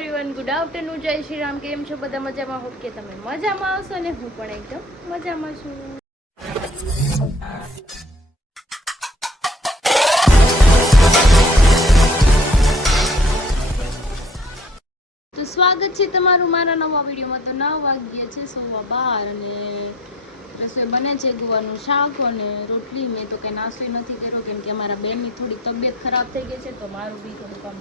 Everyone, good afternoon, જય શ્રી રામ. કેમ છો બધા? મજામાં? હોપ કે તમે મજામાં આવશો ને હું પણ એકદમ મજામાં છું. તો સ્વાગત છે તમારું મારા નવા વિડીયોમાં. તો 9 વાગ્યા છે, 12:15 અને રસોઈ બને છે. ગુવારનું શાક અને રોટલી. મેં તો કંઈ નાસ્તો નથી કર્યો કેમ કે અમારા બેનની થોડી તબિયત ખરાબ થઈ ગઈ છે, તો મારું બી થોડું કામ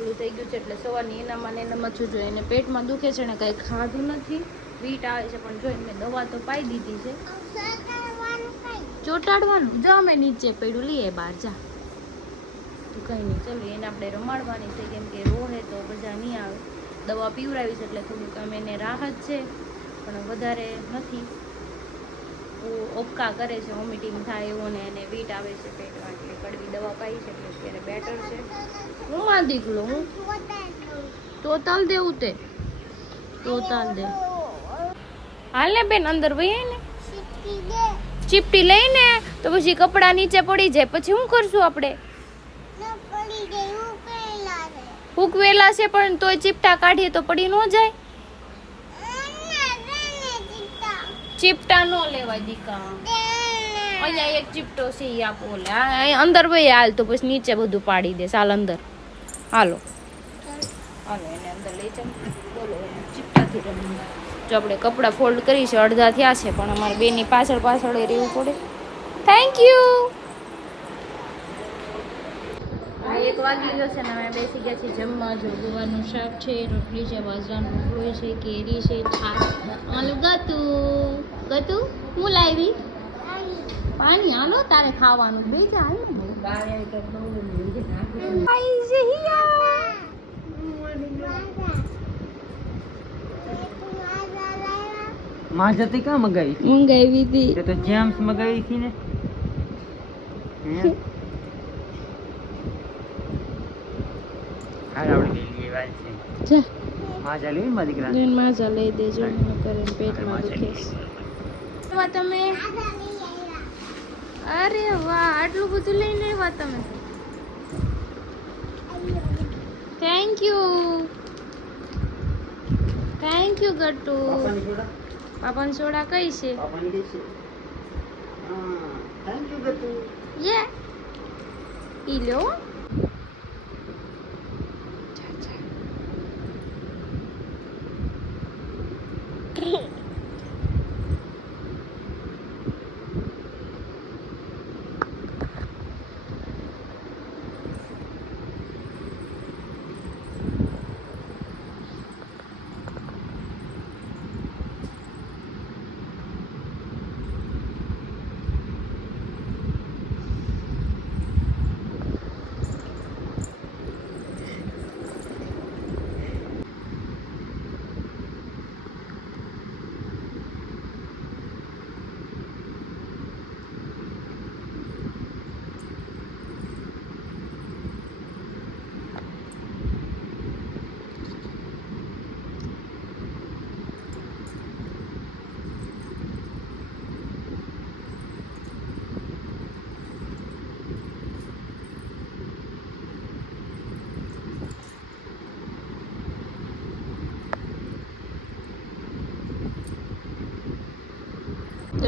ઓલું થઈ ગયું છે, એટલે સવારની એનામાં છું. જો એને પેટમાં દુખે છે ને કંઈ ખાધું નથી, વીટ આવે છે, પણ જો મેં દવા તો પાઈ દીધી છે. ચોટાડવાનું જો અમે નીચે પડ્યું, લઈએ બહાર જા. તો કંઈ નહીં, ચલો એને આપણે રમાડવાની છે કેમ કે રોહે તો બધા નહીં આવે. દવા પીવડાવી છે એટલે થોડુંક અમે એને રાહત છે, પણ વધારે નથી. ઓપકા કરે છે, વોમિટિંગ થાય એવું, ને એને વીટ આવે છે પેટમાં, એટલે કડવી દવા પાઈ છે એટલે અત્યારે બેટર છે. હું માં દીકલો હું તો તાલ દેવું તે તો તાલ દે. હાલ ને બેન, અંદર વહી ને ચીપટી લઈને તો પછી કપડા નીચે પડી જાય, પછી શું કરશું આપણે? હુકવેલા છે પણ તોય ચીપટા કાઢીએ તો પડી ન જાય. ચીપટા નો લેવાય દીકા. અહીંયા એક ચીપટો છે ઈ આપો લે. અંદર વહી હાલ તો પછી નીચે બધું પાડી દે. હાલ અંદર હાલો હાલો એને અંદર લઈ જાવ. બોલો ચીપટાથી રમી. જો આપણે કપડાં ફોલ્ડ કરી છે, અડધા થયા છે, પણ અમારે બેની પાછળ રહેવું પડે. Thank you. 1 વાગી ગયો છે ને અમે બેસી ગયા છીએ જમવા. જો ગુવારનું શાક છે, રોટલી છે, બાજરાનો રોટલો છે, કેરી છે, છાશ અને ગતું હું લાવી પાણી. હાલો તારે ખાવાનું બે જા. માજતી કા મંગાવી હતી તો જેમ્સ મંગાવી હતી ને. માજા લઈ મારી દીકરા માજા લઈ દેજો. કરે પેટમાં દુખે તમે. અરે વાહ, આટલું બધું લઈને આવ્યા તમે. Thank you Gattu. પાપાની સોડા કઈ છે? યે પી લો.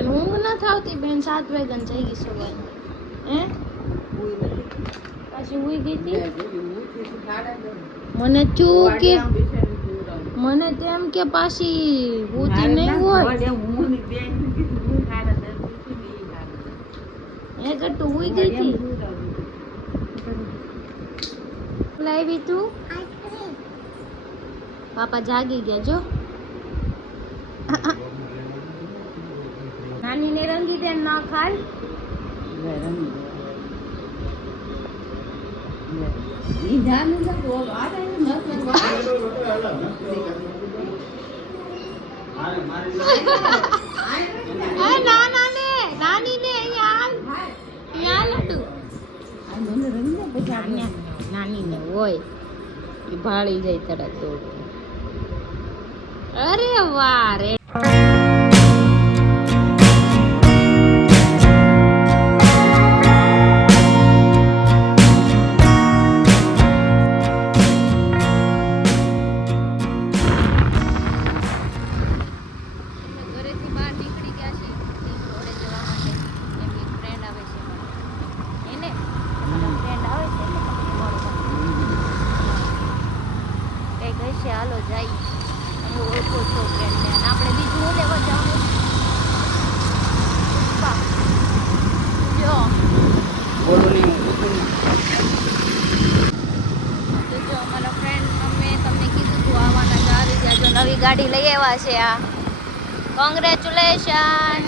ઊંઘ નથી આવતી બેન. 7 વાગ્યા જઈ ગઈ સવારે. પાછી ઉઈ ગઈ હતી. મને તેમ કે પાછી ભૂતી નહીં હોય. એ ગટ્ટુ ઉઈ ગઈ હતી. લાવી તું? પાપા જાગી ગયા જો. નાની ને રંગી દે ના ખાય. નાની ને હોય ભાળી જાય તરત. અરે વાહ રે. હાલો જાય. તમે ઓળખો છો ફ્રેન્ડને. અને આપણે બીજું શું લેવા જવાનું? પુષ્પા. જો બોલો નહીં તો જો અમારા ફ્રેન્ડ મેં તમને કીધું હતું આવવાના તો આવી ગયા. જો નવી ગાડી લઈ આવ્યા છે આ. કોંગ્રેચ્યુલેશન.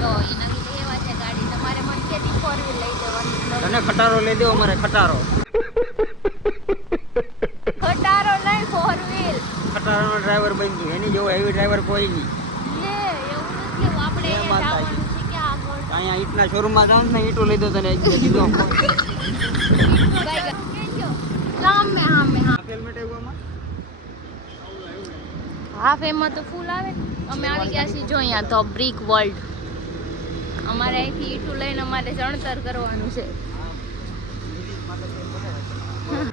જો એ નવી લઈ આવ્યા છે ગાડી. તમારે મન કેતી 4 વ્હીલ લઈ જવાની. તને ખટારો લઈ દેવો મારે ખટારો ખટારો નહીં 4 વ્હીલ. ખટારાનો ડ્રાઈવર બની ગયો એની જેવો હેવી ડ્રાઈવર કોઈ નહીં લે એવું નથી લેવું. આપણે અહીંયા જવાનું છે કે આગળ અહીંયા ઈટના શોરૂમમાં જાઉં ને ઈટો લઈ દો તને એક બે કીધો સામે સામે હા હેલ્મેટ આવ્યું હાફ એમાં તો ફૂલ આવે. અમે આવી ગયા છીએ જો અહીંયા તો બ્રિક વર્લ્ડ. અમારે અહીંથી ઈટું લઈને અમારે ચણતર કરવાનું છે.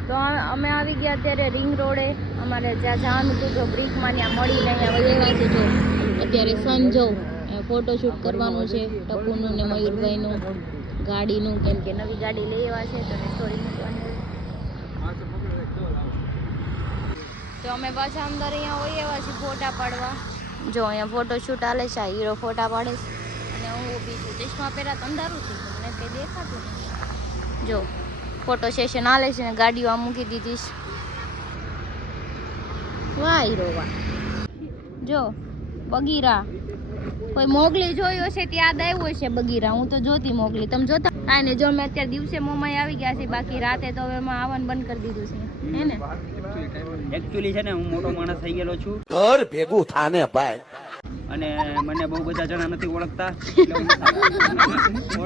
તો અમે આવી ગયા અત્યારે રિંગ રોડે. અમારે જ્યાં જવાનું હતું જો બ્રિકમાં ત્યાં મળીને અહીંયા વહેવા છે. જો અત્યારે સન જો ફોટોશૂટ કરવાનું છે ટપુનું ને મયુરભાઈનું ગાડીનું, કેમ કે નવી ગાડી લઈ આવ્યા છે તો સ્ટોરી મૂકવાની હોય. તો અમે પાછા અંદર અહીંયા હોય એવા છીએ ફોટા પાડવા. જો અહીંયા ફોટોશૂટ હાલે છે. આ હીરો ફોટા પાડે છે અને હું ઊભી છું. ચશ્મા પહેરા તો અંધારું છે મને કંઈ દેખાતું નહીં. જો ફોટો સેશન હાલે છે ને ગાડીઓ આ મૂકી દીધી છે. વાહ હીરો વાહ. જો બગીરા કોઈ મોગલી જોયો છે ત્યાં યાદ આવ્યું છે બગીરા. હું તો જોતી મોગલી. તમે જોતા? હા ને જો મેં અત્યારે દિવસે મોમાઈ આવી ગયા છે. બાકી રાતે તો હવે એમાં આવવાનું બંધ કરી દીધું છે હે ને. એકચ્યુઅલી છે ને હું મોટો માણસ થઈ ગયેલો છું. ઘર ભેગું થાને ભાઈ. અને મને બહુ બધા જણા નથી ઓળખતા.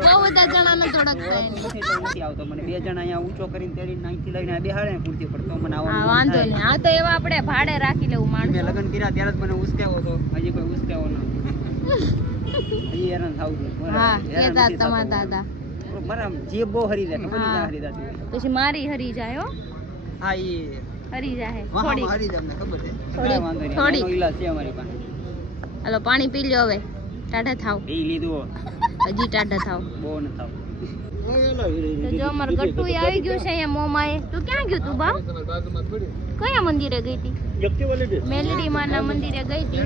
બહુ બધા જણા નથી ઓળખતા એને. નથી આવતો. મને 2 જણા અહીંયા ઊંચો કરીને તેડીને અહીંથી લઈને બેહાડે ને પૂરતી પડતો મને હા આવવાનું વાંધો નહીં. હા તો એવા આપણે ભાડે રાખી લેવું માણસ. મેં લગ્ન કર્યા ત્યારે જ મને ઉશ્કેવો હતો. હજી કોઈ ઉશ્કેવો ન હજી હેરાન થાવું છું. હા કેતા તમારા દાદા. મારા જીભ બહુ હરી જાય. ખબર નહીં હરી જાય. પછી મારી હરી જાય હો. હા એ હરી જાય થોડી હરી જાય મને ખબર છે. થોડી વાંધો નહીં. થોડી. એનો ઈલાજ છે અમારી પાસે. હાલો પાણી પી લ્યો હવે. ટાઢા થાવ. એ લીધું હજી ટાઢા થાવ. બહુ ન થાવ. તો જો અમાર ગટ્ટુ આવી ગયું છે અહીંયા મોમાએ. તું ક્યાં ગયું તું બા? કયા મંદિરે ગઈ હતી? મેલડી માના મંદિરે ગઈ હતી.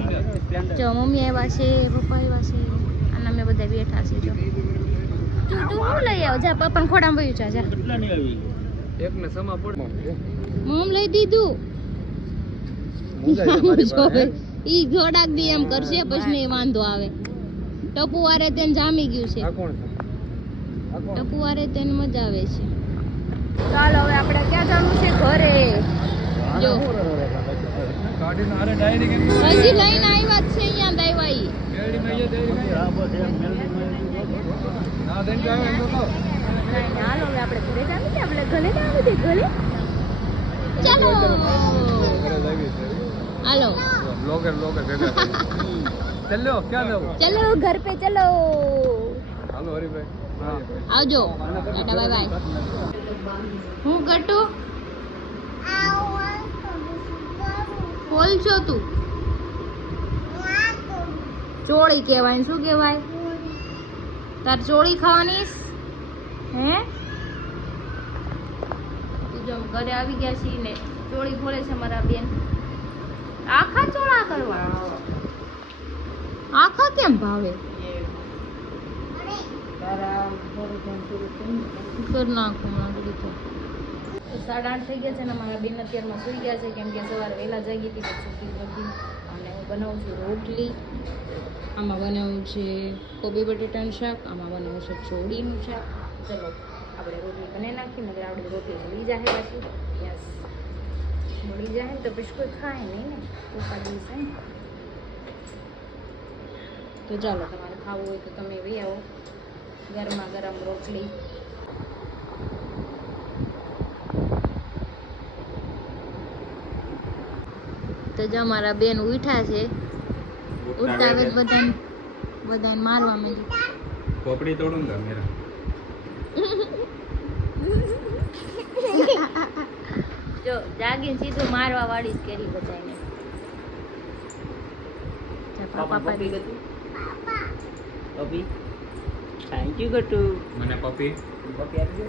જો મમ્મી આવ્યા છે, પપ્પા આવ્યા છે અને અમે બધા બેઠા છે. જો તું હું લઈ આવ જા. પપ્પાને ખોડામાં વયું જા જા. મમ લઈ દીધું. ઈ થોડાક દી એમ કરશે પછી નહીં વાંધો આવે. ટપુ વારે તેને જામી ગયું છે. ટપુ વારે તેને મજા આવે છે. ચાલો હવે આપણે ક્યાં જવાનું છે? ઘરે. જો હજી લઈને આવ્યા જ છે. અહીંયા દાઈવાઈ હાલો હવે આપણે ઘરે જવાનું છે. આપણે ઘરે જવાનું છે. ઘરે ચાલો હાલો ચલો ઘર पे चलो. આવજો. Tata bye bye. હું ગટુ બોલ છો તું? ચોળી કહેવાય. શું કહેવાય? તાર ચોળી ખાવાની હે? જો ઘરે આવી ગયા છીએ ને ચોળી ફોડે છે મારા બેન. આખા ચોળા કરવા. આખા કેમ ભાવે? કર નાખું આગળ તો. 8:30 થઈ ગયા છે ને મારા બેન અત્યારમાં સુઈ ગયા છે. કેમ કે સવારે વહેલા જાગી હતી પછી છૂટી હતી. અને હું બનાવું છું રોટલી. આમાં બનાવું છે કોબી બટેટાનું શાક. આમાં બનાવું છે ચોળીનું શાક. ચલો આપણે રોટલી બનાવી નાખીએ. મગર આપણે રોટલી મળી જાય પાછી. યસ મળી જાય ને તો પછી કોઈ ખાય નહીં ને. ચોખા દિવસે તો ચાલો તમારે ખાવું હોય તો તમે લઈ આવો. ગરમા ગરમ રોટલી. તો જો અમારા બેન ઉઠ્યા છે. ઉઠતા વેત બધાને મારવા માંડી. પોપડી તોડूंगा मेरा. જો જાગીને સીધું મારવા વાળી જ કરી બધાને. પાપા પપ્પી ગતું. પપ્પી થેન્ક યુ ગટુ. મને પપ્પી પપ્પી આપી દે.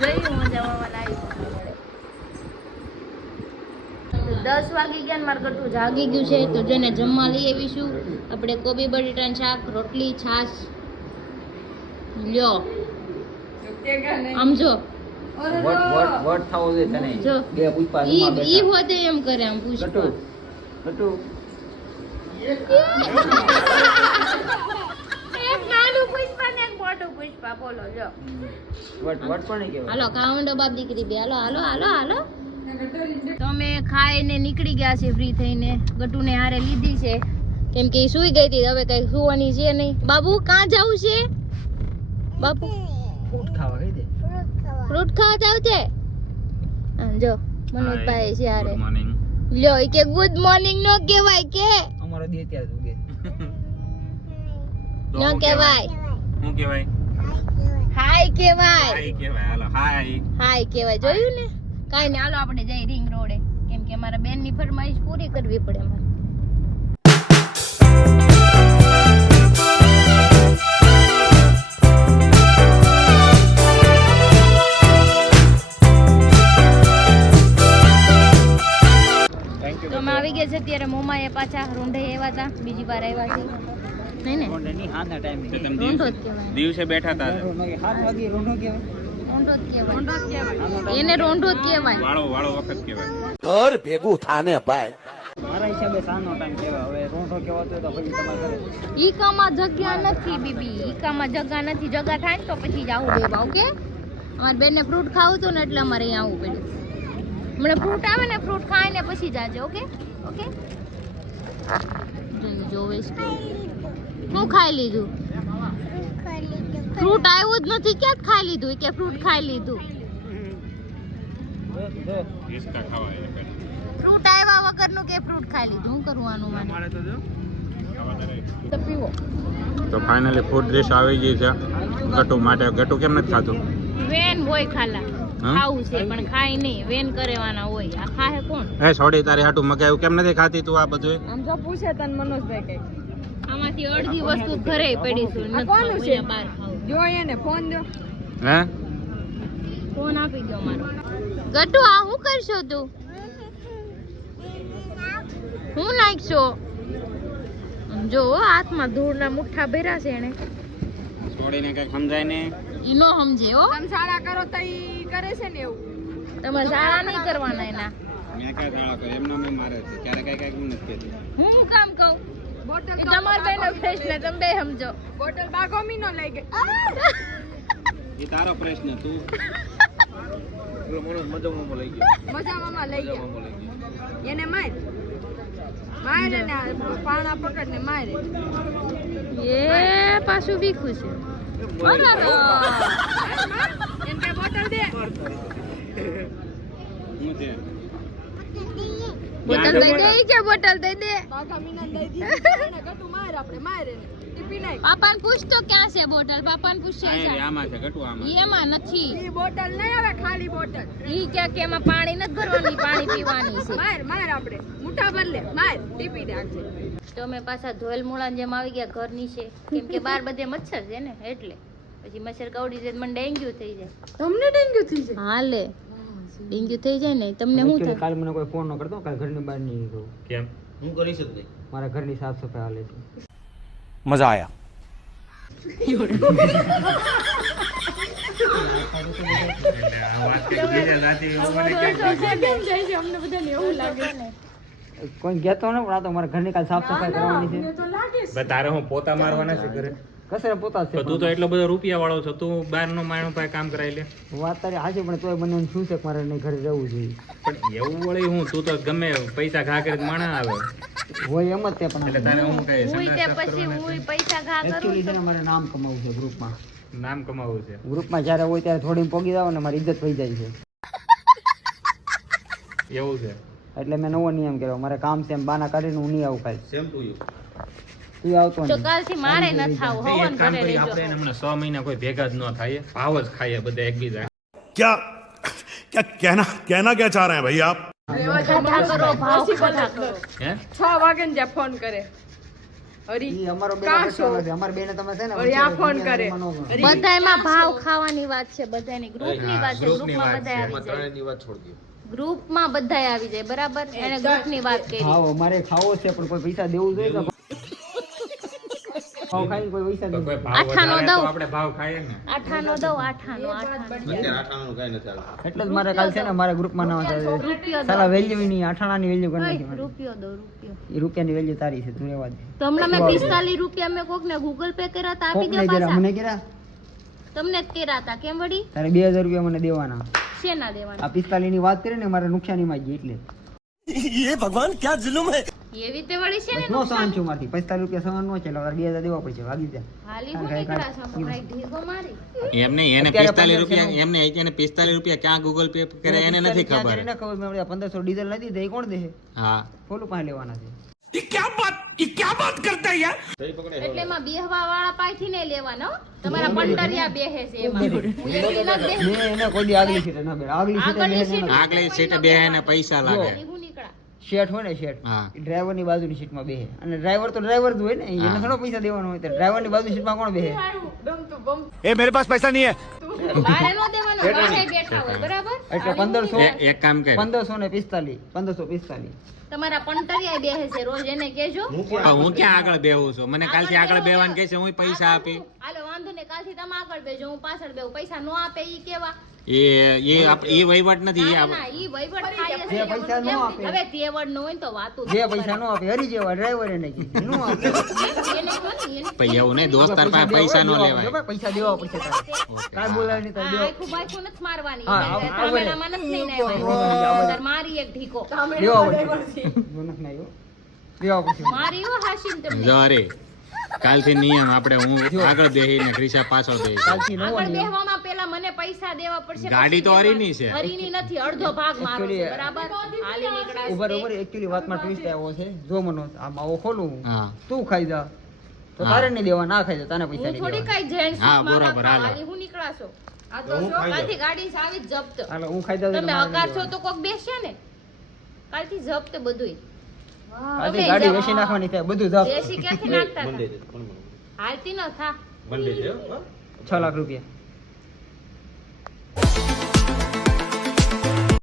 જોયું મજા આવવા લાવી. મારું ગટું જાગી ગયું છે તો જેને જમવા લઈ આવીશું આપણે કોબી બટેટાનું શાક રોટલી છાશ લ્યો આમ જો વટ થાવો છે તને જો બે પુષ્પા ઈ હોતે એમ કરે આમ પુષ્પા કટુ એક નાનું પુષ્પા ને એક મોટું પુષ્પા બોલો જો વટ પણ નહીં કહેવાય હાલો ખાવંડો બાપ દીકરી બે હાલો હાલો હાલો હાલો તો અમે ખાઈને નીકળી ગયા છે ફ્રી થઈને ગટુને હારે લીધી છે કેમ કે ઈ સૂઈ ગઈ હતી હવે કઈ સુવાની છે નહીં બાબુ કાં જાવું છે બાપુ ફૂટ ખાવા કહી દે ફ્રૂટ ખાવા જાવ છે જો મનોજભાઈ છે હારે ગુડ મોર્નિંગ લ્યો ઈ કે ગુડ મોર્નિંગ નો કહેવાય કે અમારો દી અત્યારે ઉગે નો કહેવાય શું કહેવાય હાય કહેવાય હાય કહેવાય હાલો હાય હાય કહેવાય જોયું ને કાઈ ને હાલો આપણે જઈ રિંગ રોડે કેમ કે અમારા બેન ની ફરમાઈશ પૂરી કરવી પડે અમારે તો અમે આવી ગયા છે અત્યારે મોમાએ પાછા રૂંઢે આવ્યા હતા બીજી વાર આવ્યા છે નહીં ને રોંઢની હાના ટાઈમે તો તમે રોંઢો જ કહેવાય દિવસે બેઠા હતા 7 વાગે રોંઢો કહેવાય રોંઢો જ કહેવાય એને રોંઢો જ કહેવાય વાળો વખત કહેવાય ઘર ભેગું થાને ભાઈ મારા હિસાબે સાનો ટાઈમ કહેવાય હવે રોંઢો કહેવાતો હોય તો પછી તમારે કરે ઈકામાં જગ્યા નથી બીબી ઈકામાં જગ્યા નથી જગ્યા થાય ને તો પછી જ આવું દેવા ઓકે અમારી બેનને ફ્રૂટ ખાવું હતું ને એટલે અમારે અહીંયા આવવું પડ્યું હમણાં ફ્રૂટ આવે ને ફ્રૂટ ખાઈને પછી જાજે ઓકે ઓકે જોવે શું ખાઈ લીધું ફ્રૂટ આવ્યું જ નથી ક્યાં ખાઈ લીધું કે ફ્રૂટ ખાઈ લીધું હિસકા ખાવાય ફ્રૂટ આવ્યા વગરનું કે ફ્રૂટ ખાઈ લીધું શું કરવાનું મને મારે તો જો તો પીવો તો ફાઇનલી ફૂડ ડિશ આવી ગઈ છે ગટુ માટે ગટુ કેમ નથી ખાતું વેન હોય ખાલા હા? ખાવું છે પણ ખાય નહીં વેન કરેવાના હોય આ ખાહે કોણ એ છોડી તારી હાટું મગાવ્યું કેમ નથી ખાતી તું આ બધું આમ જો પૂછે તને મનોજભાઈ કઈ આમાંથી અડધી વસ્તુ ઘરે પડી છે આ કોનું છે? બહાર ખાવું જો એને ફોન દો હે ફોન આપી દો મારો ગટુ આ શું કરશો તું હું નાખશો જો હાથમાં ધૂળના મુઠ્ઠા ભર્યા છે એને છોડીને કઈ સમજાય ને ઈ નો સમજે હો તમે સારા કરો તો ઈ કરે છે ને એવું તમારે સારા નહીં કરવાના એના મેં ક્યાં શાળા કરી એમનો મેં મારે છે ક્યારે કઈ કઈ નથી કહેતી હું કામ કહું બોટલ એ તમાર બેનો પ્રશ્ન તમે બે સમજો બોટલ બાગોમી નો લઈ ગઈ એ તારો પ્રશ્ન તું મજામાં લઈ ગયા એને માર મારે ને પાણા પકડ ને મારે એ પાછું બીખું છે એને કે બોટલ દે હું છે બોટલ દઈ દે ઈ કે બોટલ દઈ દે બાગા મીના દઈ દીધી એને ગટુ માર આપણે મારે ને ટીપી નાખ પાપાને પૂછ તો ક્યાં છે બોટલ પાપાને પૂછે આ છે રે, આમાં છે ગટુ આમાં એમાં નથી ઈ બોટલ નહીં આવે ખાલી બોટલ ઈ ક્યાં કે એમાં પાણી નથી ભરવાની પાણી પીવાની છે માર માર આપણે મુઠ્ઠા ભર લે માર ટીપી નાખજે તો અમે પાછા ધોયેલ મૂળા જેમ આવી ગયા ઘરની છે કેમ કે બહાર બધે મચ્છર છે ને એટલે પછી મચ્છર કવડી જાય તો મને ડેન્ગ્યુ થઈ જાય તમને ડેન્ગ્યુ થઈ જાય હાલે ડેન્ગ્યુ થઈ જાય ને તમને શું થાય કાલ મને કોઈ ફોન ન કરતો કાલ ઘરની બહાર નહીં નીકળું કેમ મારા ઘરની સાફ સફાઈ હાલે છે મજા આયા કોઈ કહેતો ને પણ આ તો મારા ઘરની કાલ સાફ સફાઈ કરવાની છે તારે હું પોતા મારવાના છે ઘરે કસે પોતા છે તો તું તો એટલો બધો રૂપિયા વાળો છો તું બહારનો માણસ પાસે કામ કરાવી લે વાત તારી હાચી પણ તોય મને શું છે કે મારે નહીં ઘરે રહેવું જોઈએ પણ એવું વળી હું તું તો ગમે પૈસા ઘા કરીને માણા આવે હોય એમ જ તે પણ એટલે તારે હું કઈ હુંય તે પછી હુંય પૈસા ઘા કરું એકચ્યુઅલી છે ને મારે નામ કમાવવું છે ગ્રુપમાં નામ કમાવું છે ગ્રુપમાં જ્યારે હોય ત્યારે થોડી પોગી જાવ ને મારી ઇજ્જત થઈ જાય છે એવું છે એટલે મેં નવો નિયમ કર્યો મારે કામ છે એમ બાના કાઢીને હું નહીં આવું કાલ સેમ ટુ યુ તું આવતો તો નહીં કાલથી મારે ન થાવું એક હવન કામ ઘરે કરી રહેજો આપણે એને હમણાં 6 મહિના કોઈ ભેગા જ ન થાય ભાવ જ ખાઈએ બધા એકબીજા क्या क्या कहना क्या चाह रहे हैं भाई आप ખાધા કરો ભાવ ખાધા કરો હે 6 વાગે ને જ્યાં ફોન કરે હરી ઈ અમારો બેનો કાં બચ્ચો છો? નથી અમાર બેને તમે છે ને અરે આ ફોન કરે બધાયમાં ભાવ ખાવાની વાત છે બધાની ગ્રુપની વાત છે ગ્રુપની ગ્રુપમાં વાત બધા છે. આવી જાય ગ્રુપમાં બધાય આવી જાય બરાબર. એને ગ્રુપની વાત કરી. ખાવો મારે ખાવો છે પણ કોઈ પૈસા દેવું જોઈએ તો ખાવ ખાઈને કોઈ પૈસા તો દેવું. કોઈ ભાવ આઠાનો વધારે તો દઉં. આપણે ભાવ ખાઈએ ને. આઠાનો દઉં, આઠાનો. એટલે જ મારે કાલ છે ને મારા ગ્રુપમાં ના થાય રૂપિયો દો. સાલા વેલ્યુ ની 8 ની વેલ્યુ કરી નાખી મારે. રૂપિયો દો, રૂપિયો. એ રૂપિયાની વેલ્યુ તારી છે તું રહેવા દે. તો હમણાં મેં 45 રૂપિયા મેં કોકને ગૂગલ પે કર્યા હતા, આપી કોકને દો જરા પાછા. મને કેરા તમને જ કર્યા હતા કેમ વળી? તારે 2000 રૂપિયા મને દેવાના. શેના દેવાના? આ 45 ની વાત કરી ને મારે નુકસાની માં ગઈ એટલે ये भगवान क्या जुल्म है એવી રીતે વળી છે ને નો સહન છું મારથી 45 રૂપિયા સહન નો છે એટલે 2000 દેવા પડશે ભાગી જા. હાલી હું નીકળા છો ભાઈ ઢીગો મારી. એમને એને અત્યારે 45 1500 રૂપિયા એમને એને 45 રૂપિયા ક્યાં ગૂગલ પે કરે એને નથી ખબર. એને ખબર મેં 1500 ડીઝલ નથી દે કોણ દે? હા ફોલું પાસે લેવાના છે. ये क्या बात करता है यार એટલે એમાં બેહવા વાળા પાસેથી નહીં લેવાનો હો. તમારા પંડરિયા બેહે છે એમાં. હું એકલી નથી બેહતી. મેં એને કોઈ દી આગલી સીટે ના બેઠા. આગલી સીટે આગળની બેસીને સીટ. આગલી સીટે બેહીને પૈસા લાગે. હાલી હું નીકળા. શેઠ હોય ને શેઠ હા. ડ્રાઈવર ની બાજુની સીટમાં બેહે અને ડ્રાઈવર તો ડ્રાઈવર જ હોય ને એને હા. થોડો પૈસા દેવાનો હોય તો ડ્રાઈવર ની બાજુની સીટમાં કોણ બેહે? ए मेरे पास पैसा नहीं है બારે નો દેવાનો, બારે બેઠા હોય બરાબર. એટલે હાલી હું 1500 એક કામ કર 1545 1545 તમારા પંટરિયા બેહે છે રોજ એને કહેજો. હું ક્યાં આગળ બેહું છું મને કાલથી આગળ બેહવાનું કહે છે હું પૈસા આપી. હાલો વાંધો ને, કાલથી તમે આગળ બેજો, હું પાછળ બેહું. પૈસા નો આપે ઈ કેવા? એ વહીવટ નથી. ના, ના, ઈ વહીવટ થાય છે. જે પૈસા નો આપે. હવે તેવડ નો હોય ને તો વાતું જે પૈસા નો આપે હરી જેવા ડ્રાઈવર એને કીધું નો આપે પછી એવું નહીં દોસ્તાર પાસે પૈસા નો લેવાય. પૈસા દેવા પડશે તારે. કાંઈ બોલાય નહીં તારે દેવા. આખું બાઈકું નથી મારવાની. હા, એટલે આવું તામેલામાં નથી લઈને આવ્યા. તાર મારી એક ઢીકો. દેવા પડશે બોનસ ના આવ્યો. દેવા પડશે મારી હો હાશીમ તમને. જો અરે કાલથી નિયમ આપણે હું આગળ બેહીને ક્રિશા પાછળ બેહી કાલથી નવો આગળ નિયમ. બેહવામાં પેલા મને પૈસા દેવા પડશે. ગાડી તો પછી હરીની છે. હરીની નથી, અડધો ભાગ મારો છે Actually, બરાબર. હાલી નીકળાશ ઉભર તે. ઉભર એકચ્યુઅલી વાતમાં ટ્વિસ્ટ આવ્યો છે જો મનોજ આ માવો ખોલું હું. હા તું ખાઈ જા તો હા. તારે નહીં દેવા ના ખાઈ જા તને પૈસા હું નહીં થોડી દેવા. કઈ જેન્ટ્સ હા, માં બરોબર, રાખવા. હાલો. હાલી હું નીકળાશો. આ તો જો કાલથી ગાડી ચાવી જ જપ્ત. હાલો હું ખાઈ જાઉં તમે હકાર છો તો કોક બેસે ને. કાલથી જપ્ત બધુંય. આજે ગાડી વેચી નાખવાની થાય બધું જપ. દેશી ક્યાંથી નાખતા હતા? હાલતી ન થા. 6 લાખ રૂપિયા